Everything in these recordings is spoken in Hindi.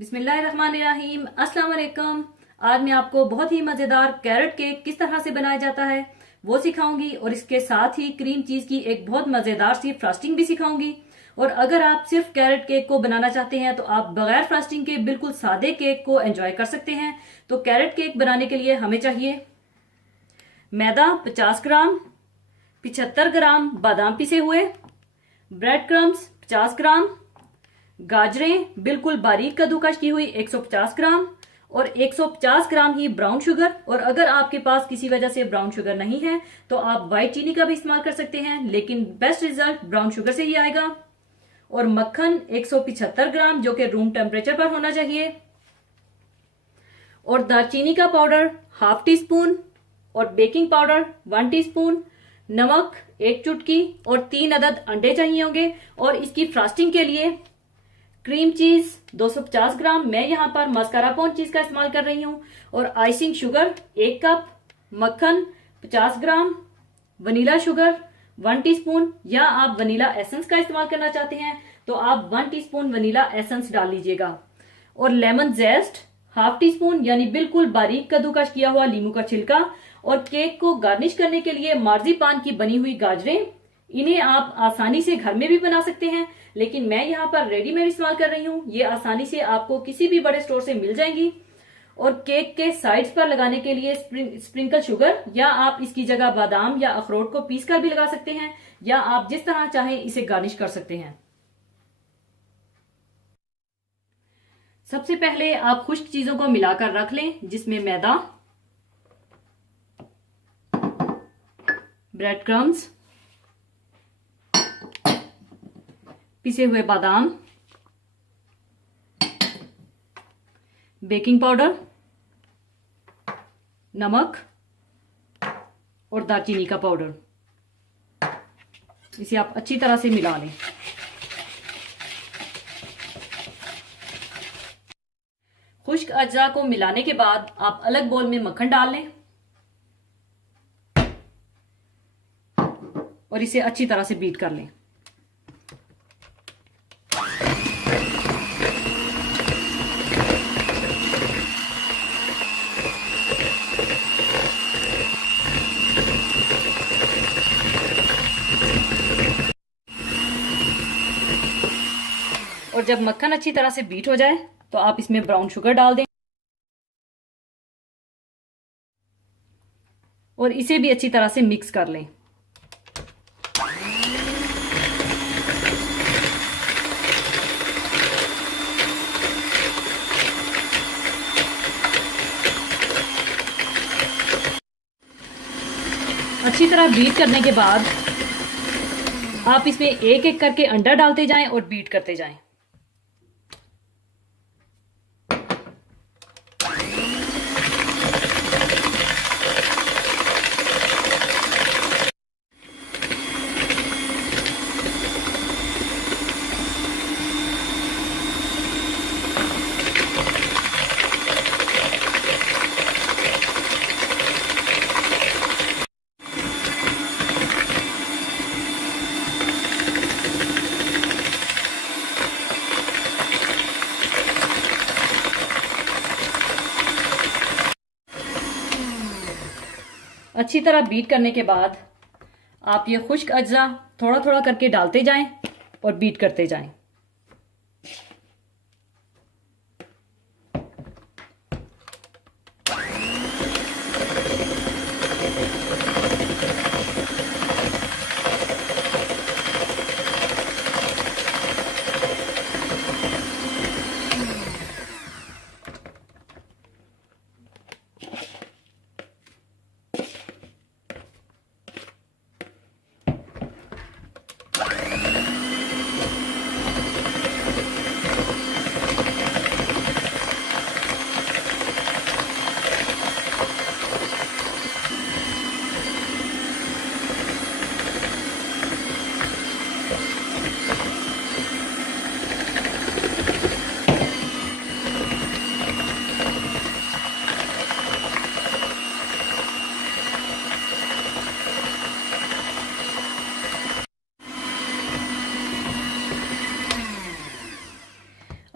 बिस्मिल्लाहिर्रहमानिर्रहीम, अस्सलाम वालेकुम। आज मैं आपको बहुत ही मज़ेदार कैरेट केक किस तरह से बनाया जाता है वो सिखाऊंगी और इसके साथ ही क्रीम चीज़ की एक बहुत मज़ेदार सी फ्रॉस्टिंग भी सिखाऊंगी। और अगर आप सिर्फ कैरेट केक को बनाना चाहते हैं तो आप बगैर फ्रॉस्टिंग के बिल्कुल सादे केक को एंजॉय कर सकते हैं। तो कैरेट केक बनाने के लिए हमें चाहिए मैदा 50 ग्राम, 75 ग्राम बादाम पिसे हुए, ब्रेड क्रम्स 50 ग्राम, गाजरें बिल्कुल बारीक कद्दूकस की हुई 150 ग्राम और 150 ग्राम ही ब्राउन शुगर। और अगर आपके पास किसी वजह से ब्राउन शुगर नहीं है तो आप व्हाइट चीनी का भी इस्तेमाल कर सकते हैं, लेकिन बेस्ट रिजल्ट ब्राउन शुगर से ही आएगा। और मक्खन 175 ग्राम जो कि रूम टेम्परेचर पर होना चाहिए। और दालचीनी का पाउडर हाफ टी स्पून और बेकिंग पाउडर 1 टीस्पून, नमक 1 चुटकी और 3 अदद अंडे चाहिए होंगे। और इसकी फ्रॉस्टिंग के लिए क्रीम चीज 250 ग्राम, मैं यहां पर मस्कारापोन चीज का इस्तेमाल कर रही हूं। और आइसिंग शुगर 1 कप, मक्खन 50 ग्राम, वनीला शुगर 1 टीस्पून, या आप वनीला एसेंस का इस्तेमाल करना चाहते हैं तो आप 1 टीस्पून वनीला एसेंस डाल लीजिएगा। और लेमन जेस्ट हाफ टी स्पून, यानी बिल्कुल बारीक कद्दूकस किया हुआ लीमू का छिलका। और केक को गार्निश करने के लिए मार्जिपान की बनी हुई गाजरें, इन्हें आप आसानी से घर में भी बना सकते हैं, लेकिन मैं यहाँ पर रेडीमेड इस्तेमाल कर रही हूँ। ये आसानी से आपको किसी भी बड़े स्टोर से मिल जाएंगी। और केक के साइड्स पर लगाने के लिए स्प्रिंकल शुगर, या आप इसकी जगह बादाम या अखरोट को पीस कर भी लगा सकते हैं, या आप जिस तरह चाहें इसे गार्निश कर सकते हैं। सबसे पहले आप खुश्क चीजों को मिलाकर रख लें, जिसमें मैदा, ब्रेड क्रम्स, पिसे हुए बादाम, बेकिंग पाउडर, नमक और दालचीनी का पाउडर। इसे आप अच्छी तरह से मिला लें। खुश्क अज्जा को मिलाने के बाद आप अलग बोल में मक्खन डाल लें और इसे अच्छी तरह से बीट कर लें। और जब मक्खन अच्छी तरह से बीट हो जाए तो आप इसमें ब्राउन शुगर डाल दें और इसे भी अच्छी तरह से मिक्स कर लें। अच्छी तरह बीट करने के बाद आप इसमें एक एक करके अंडा डालते जाएं और बीट करते जाएं। अच्छी तरह बीट करने के बाद आप ये खुश्क अज्जा थोड़ा थोड़ा करके डालते जाएं और बीट करते जाएं।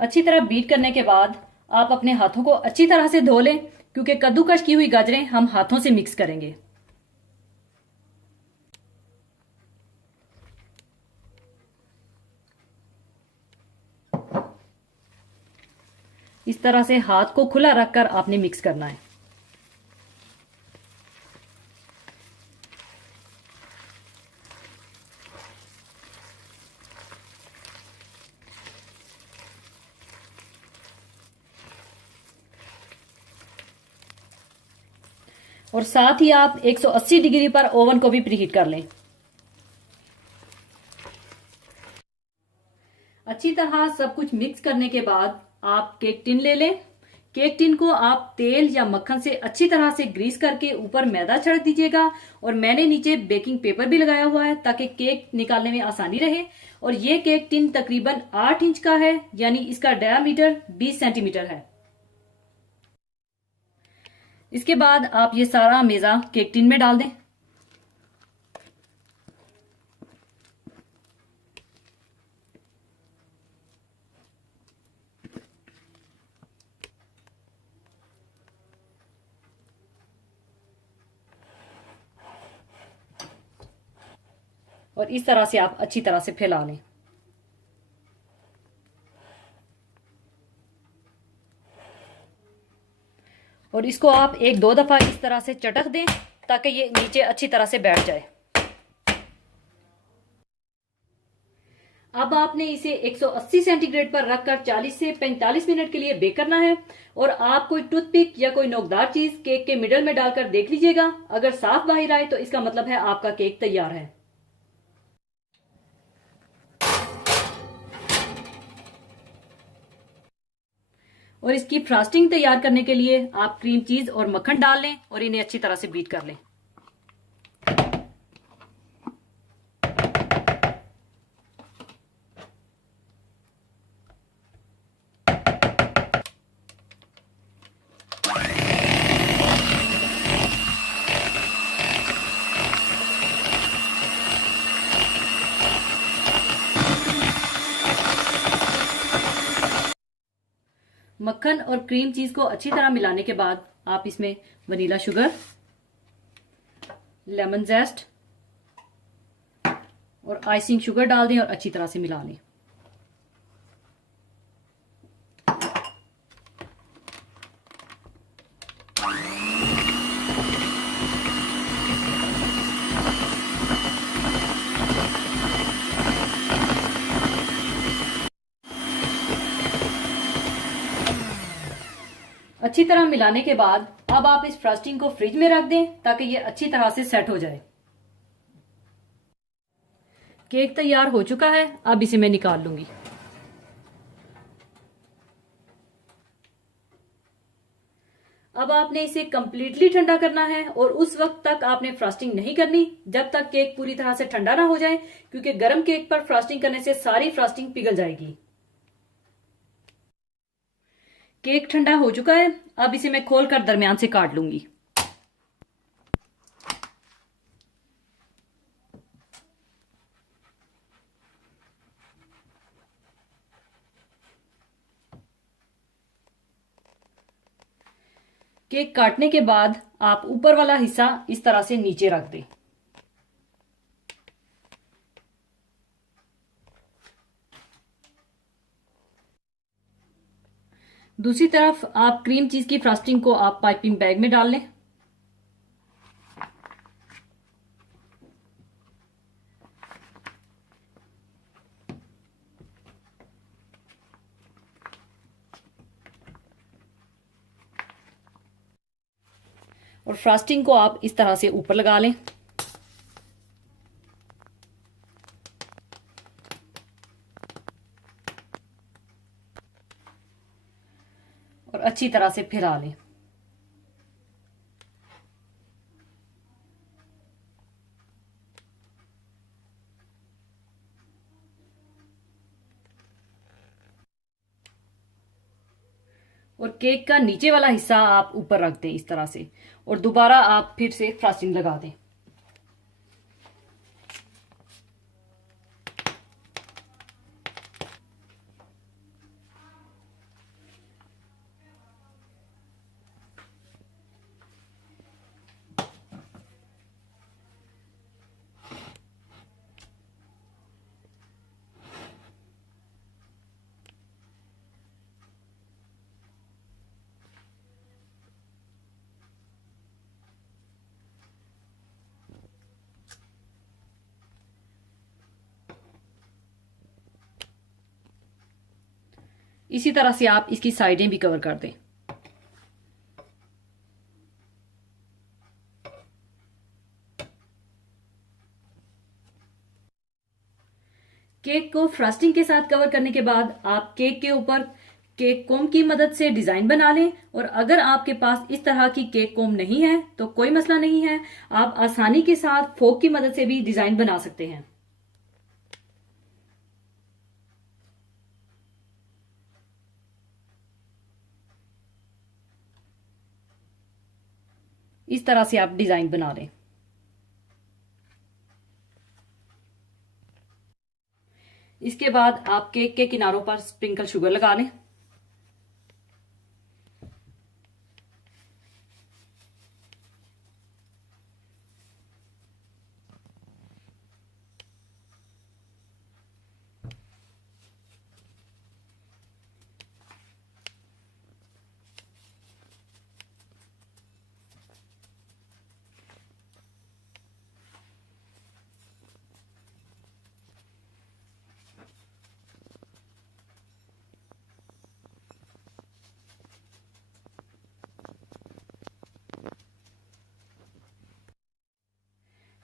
अच्छी तरह बीट करने के बाद आप अपने हाथों को अच्छी तरह से धो लें, क्योंकि कद्दूकस की हुई गाजरें हम हाथों से मिक्स करेंगे। इस तरह से हाथ को खुला रखकर आपने मिक्स करना है। और साथ ही आप 180 डिग्री पर ओवन को भी प्रीहीट कर लें। अच्छी तरह सब कुछ मिक्स करने के बाद आप केक टिन ले लें। केक टिन को आप तेल या मक्खन से अच्छी तरह से ग्रीस करके ऊपर मैदा छिड़क दीजिएगा, और मैंने नीचे बेकिंग पेपर भी लगाया हुआ है ताकि केक निकालने में आसानी रहे। और ये केक टिन तकरीबन 8 इंच का है, यानी इसका डायामीटर 20 सेंटीमीटर है। इसके बाद आप ये सारा मेजा केक टिन में डाल दें। और इस तरह से आप अच्छी तरह से फैला लें। और इसको आप 1-2 दफा इस तरह से चटक दें ताकि ये नीचे अच्छी तरह से बैठ जाए। अब आपने इसे 180 सेंटीग्रेड पर रखकर 40 से 45 मिनट के लिए बेक करना है। और आप कोई टूथपिक या कोई नोकदार चीज केक के मिडल में डालकर देख लीजिएगा। अगर साफ बाहर आए तो इसका मतलब है आपका केक तैयार है। और इसकी फ्रॉस्टिंग तैयार करने के लिए आप क्रीम चीज और मक्खन डाल लें और इन्हें अच्छी तरह से बीट कर लें। मक्खन और क्रीम चीज को अच्छी तरह मिलाने के बाद आप इसमें वनीला शुगर, लेमन जेस्ट और आइसिंग शुगर डाल दें और अच्छी तरह से मिला लें। अच्छी तरह मिलाने के बाद अब आप इस फ्रॉस्टिंग को फ्रिज में रख दें ताकि ये अच्छी तरह से सेट हो जाए। केक तैयार हो चुका है, अब इसे मैं निकाल लूंगी। अब आपने इसे कंप्लीटली ठंडा करना है और उस वक्त तक आपने फ्रॉस्टिंग नहीं करनी जब तक केक पूरी तरह से ठंडा ना हो जाए, क्योंकि गर्म केक पर फ्रॉस्टिंग करने से सारी फ्रॉस्टिंग पिघल जाएगी। केक ठंडा हो चुका है, अब इसे मैं खोलकर दरमियान से काट लूंगी। केक काटने के बाद आप ऊपर वाला हिस्सा इस तरह से नीचे रख दें। दूसरी तरफ आप क्रीम चीज की फ्रॉस्टिंग को आप पाइपिंग बैग में डाल लें। और फ्रॉस्टिंग को आप इस तरह से ऊपर लगा लें। और अच्छी तरह से फैला लें। और केक का नीचे वाला हिस्सा आप ऊपर रख दें इस तरह से, और दोबारा आप फिर से फ्रॉस्टिंग लगा दें। इसी तरह से आप इसकी साइडें भी कवर कर दें। केक को फ्रस्टिंग के साथ कवर करने के बाद आप केक के ऊपर केक कोम की मदद से डिजाइन बना लें। और अगर आपके पास इस तरह की केक कोम नहीं है तो कोई मसला नहीं है, आप आसानी के साथ फोक की मदद से भी डिजाइन बना सकते हैं। इस तरह से आप डिजाइन बना लें। इसके बाद आप केक के किनारों पर स्प्रिंकल शुगर लगा लें।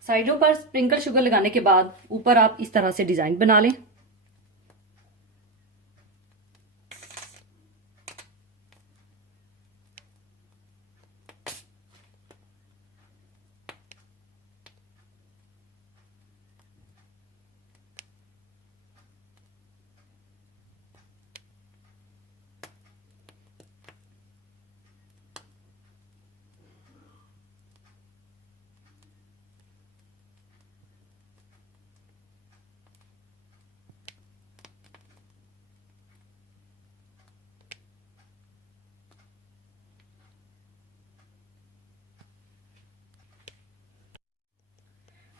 साइडों पर स्प्रिंकल शुगर लगाने के बाद ऊपर आप इस तरह से डिजाइन बना लें।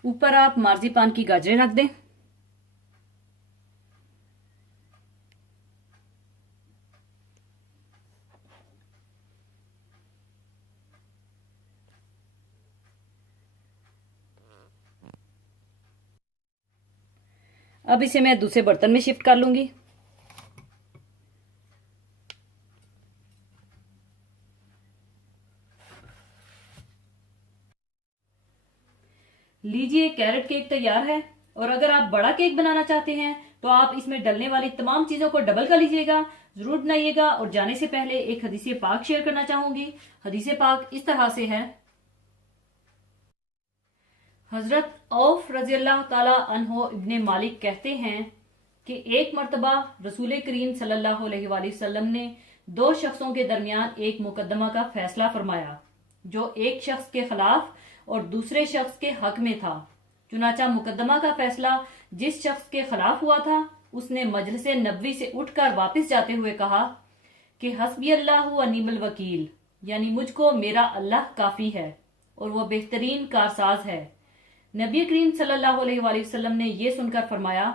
ऊपर आप मार्जिपान की गाजरें रख दें। अब इसे मैं दूसरे बर्तन में शिफ्ट कर लूंगी। लीजिए, कैरेट केक तैयार है। और अगर आप बड़ा केक बनाना चाहते हैं तो आप इसमें डलने वाली तमाम चीजों को डबल कर लीजिएगा, जरूर बनाइएगा। और जाने से पहले एक हदीसे पाक शेयर करना चाहूंगी। हदीसे पाक इस तरह से है। हजरत औफ रजी अल्लाह ताला अन्हो इब्ने मालिक कहते हैं कि एक मर्तबा रसूल करीम सल्लल्लाहु अलैहि वसल्लम ने दो शख्सों के दरमियान एक मुकदमा का फैसला फरमाया जो एक शख्स के खिलाफ और दूसरे शख्स के हक में था। चुनाचा मुकदमा का फैसला जिस शख्स के खिलाफ हुआ था उसने मजलिस नबवी से उठकर वापस जाते हुए कहा कि हस्बी अल्लाह व निमल वकील, यानी मुझको मेरा अल्लाह काफी है और वह बेहतरीन कारसाज है। नबी करीम सल्लल्लाहु अलैहि वसल्लम ने यह सुनकर फरमाया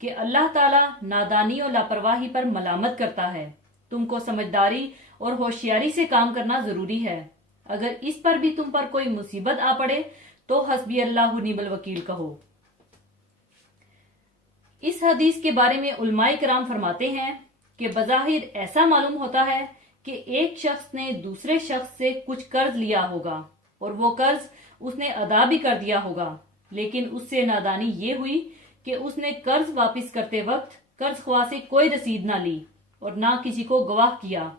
कि अल्लाह ताला नादानी और लापरवाही पर मलामत करता है। तुमको समझदारी और होशियारी से काम करना जरूरी है। अगर इस पर भी तुम पर कोई मुसीबत आ पड़े तो हस्बी अल्लाह निमल वकील कहो। इस हदीस के बारे में उलमाए किराम फरमाते हैं कि बज़ाहिर ऐसा मालूम होता है कि एक शख्स ने दूसरे शख्स से कुछ कर्ज लिया होगा और वो कर्ज उसने अदा भी कर दिया होगा, लेकिन उससे नादानी ये हुई कि उसने कर्ज वापस करते वक्त कर्ज ख्वाह से कोई रसीद ना ली और ना किसी को गवाह किया।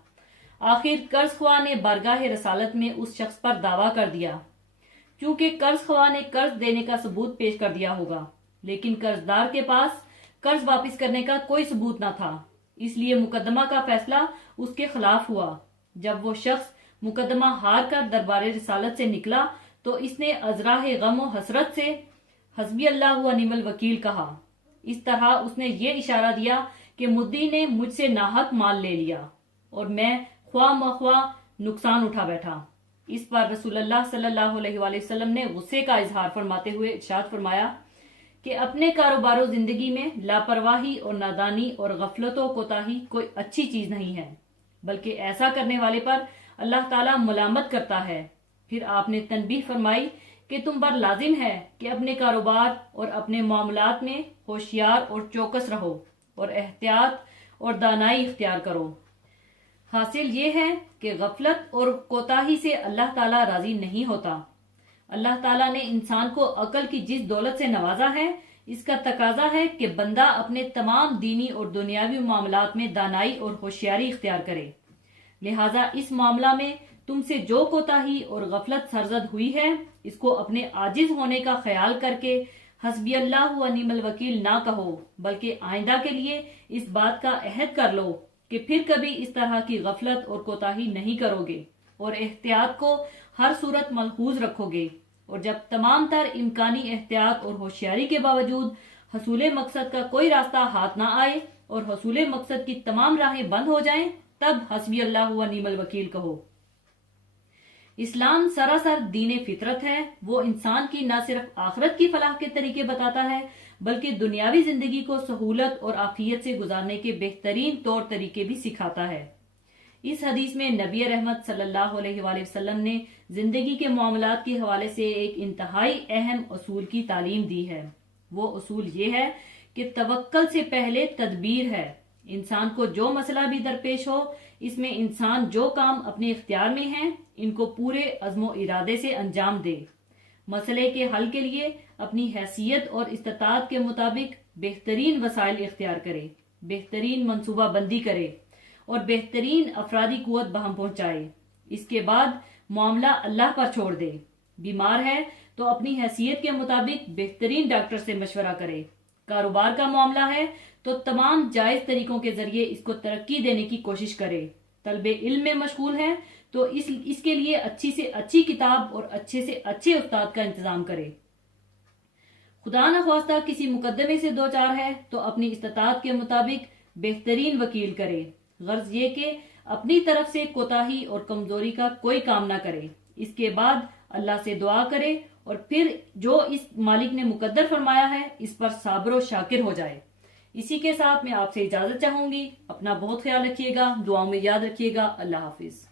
आखिर कर्ज ख्वाह ने बारगाह रसालत में उस शख्स पर दावा कर दिया। चूंकि कर्ज ख्वाह ने कर्ज देने का सबूत पेश कर दिया होगा, लेकिन कर्जदार के पास कर्ज वापस करने का कोई सबूत न था, इसलिए मुकदमा का फैसला उसके खिलाफ हुआ। जब वो शख्स मुकदमा हार कर दरबार रसालत से निकला तो इसने अजराह गम व हसरत से हस्बी अल्लाह व निमल वकील कहा। इस तरह उसने ये इशारा दिया कि मुद्दी ने मुझसे नाहक माल ले लिया और मैं ख्वाह मख्वाह नुकसान उठा बैठा। इस पर रसूलुल्लाह सल्लल्लाहु अलैहि वसल्लम ने गुस्से का इजहार फरमाते हुए इरशाद फरमाया कि अपने कारोबारो जिंदगी में लापरवाही और नादानी और गफलतो कोताही कोई अच्छी चीज नहीं है, बल्कि ऐसा करने वाले पर अल्लाह ताला मलामत करता है। फिर आपने तनबीह फरमाई कि तुम पर लाजिम है कि अपने कारोबार और अपने मामलात में होशियार और चौकस रहो और एहतियात और दानाई इख्तियार करो। हासिल ये है कि गफलत और कोताही से अल्लाह ताला राजी नहीं होता। अल्लाह ताला ने इंसान को अकल की जिस दौलत से नवाजा है, इसका तकाजा है कि बंदा अपने तमाम दीनी और दुनियावी मामलात में दानाई और होशियारी इख्तियार करे। लिहाजा इस मामला में तुमसे जो कोताही और गफलत सरजद हुई है, इसको अपने आजिज होने का ख्याल करके हस्बी अल्लाह व निअमल वकील ना कहो, बल्कि आइंदा के लिए इस बात का अहद कर लो कि फिर कभी इस तरह की गफलत और कोताही नहीं करोगे और एहतियात को हर सूरत मलहूज रखोगे। और जब तमाम तर इम्कानी एहतियात और होशियारी के बावजूद हसूल मकसद का कोई रास्ता हाथ ना आए और हसूल मकसद की तमाम राहें बंद हो जाएं, तब हस्बी अल्लाह व निअमल वकील कहो। इस्लाम सरासर दीन फितरत है। वो इंसान की न सिर्फ आखिरत की फलाह के तरीके बताता है, बल्कि दुनियावी जिंदगी को सहूलत और आफियत से गुजारने के बेहतरीन तौर तरीके भी सिखाता है। इस हदीस में नबी रहमत सल्लल्लाहु अलैहि वसल्लम ने जिंदगी के मामलात के हवाले से एक इंतहाई अहम उसूल की तालीम दी है। वो उसूल ये है कि तवक्कल से पहले तदबीर है। इंसान को जो मसला भी दरपेश हो, इसमें इंसान जो काम अपने इख्तियार में है, इनको पूरे अज़्मो इरादे से अंजाम दे। मसले के हल के लिए अपनी हैसियत और इस्तात के मुताबिक बेहतरीन वसाइल इख्तियार करे, बेहतरीन मनसूबा बंदी करे और बेहतरीन अफरादी कुव्वत बहम पहुंचाए। इसके बाद मामला अल्लाह पर छोड़ दे। बीमार है तो अपनी हैसियत के मुताबिक बेहतरीन डॉक्टर से मशवरा करे। कारोबार का मामला है तो तमाम जायज तरीकों के जरिए इसको तरक्की देने की कोशिश करे। तलबे इल्म में मशगूल है तो इसके लिए अच्छी से अच्छी किताब और अच्छे से अच्छे उस्ताद का इंतजाम करे। खुदा न ख्वास्ता किसी मुकदमे से दो चार है तो अपनी इस्तात के मुताबिक बेहतरीन वकील करे। गर्ज ये कि अपनी तरफ से कोताही और कमजोरी का कोई काम ना करे। इसके बाद अल्लाह से दुआ करे और फिर जो इस मालिक ने मुकद्दर फरमाया है, इस पर साब्र और शाकिर हो जाए। इसी के साथ मैं आपसे इजाजत चाहूंगी। अपना बहुत ख्याल रखिएगा, दुआओं में याद रखिएगा। अल्लाह हाफिज।